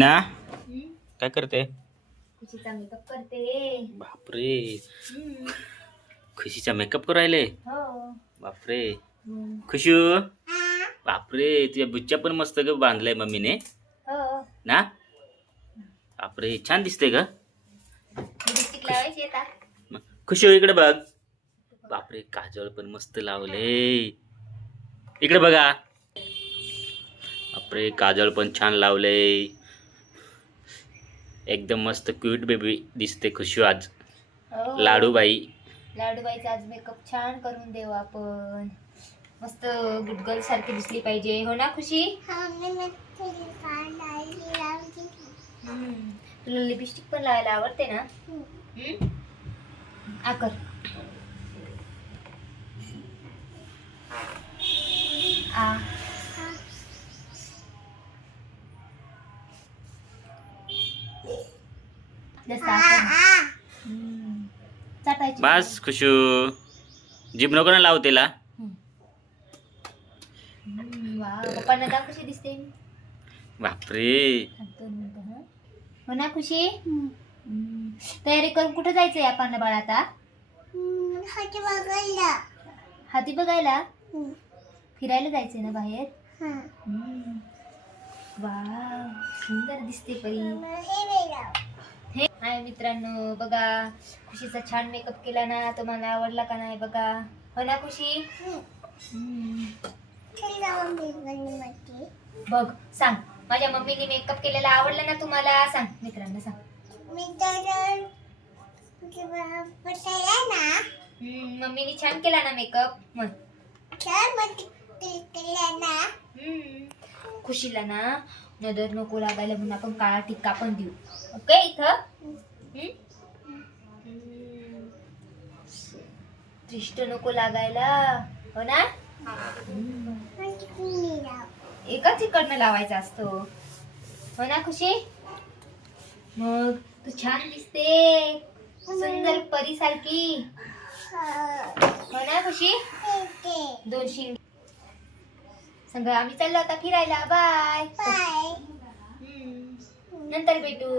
ना काय करते? खुशीचा मेकअप करते. बापरे, खुशीचा मेकअप करायले? हो. बापरे खुशू, बापरे तुझ्या बुच्च्या पण मस्त ग बांधलाय मम्मीने हो. ना. बापरे छान दिसते ग. लिपस्टिक लावायची आता. खुशू इकडे बघ. बापरे काजळ पण मस्त लावले. इकडे बघा. बापरे काजळ पण छान लावले. एकदम मस्त क्यूट बेबी दिसते खुशू आज. हो. लाडूबाई. लाडूबाईचा आज मेकअप छान करून देऊ आपण. मस्त गुड गर्ल सारखी दिसली पाहिजे, हो ना खुशी? तुला लिपस्टिक पण लावायला आवडते ना? आकर. आ बस खुशू, जीभ नको ना लावू त्याला. पप्पांना दाव कशी दिसते. बापरे हो ना खुशी? तयारी करून कुठे जायचंय आपण बाळा आता? हाती बघायला. फिरायला जायचंय ना बाहेर? वाव सुंदर दिसते परी. हाय मित्रांनो, बघा खुशीचा छान मेकअप केला ना. तुम्हाला आवडला का नाही बघा, हो ना खुशी? बघ सांग, माझ्या मम्मीने मेकअप केलेला आवडला ना तुम्हाला? सांग मित्रांना, सांग. मम्मीने छान केला ना मेकअप. म्हण खुशीला ना नजर नको लागायला म्हणून आपण काळा टिक्का पण देऊ. ओके इथं दृष्ट नको लागायला, हो ना? एकाच इकडनं लावायचा असतो, हो ना खुशी? मग तू छान दिसते, सुंदर परी सारखी, हो ना खुशी? दोन शिंग संग आम्ही चाललो आता फिरायला. Bye bye. नंतर भेटू.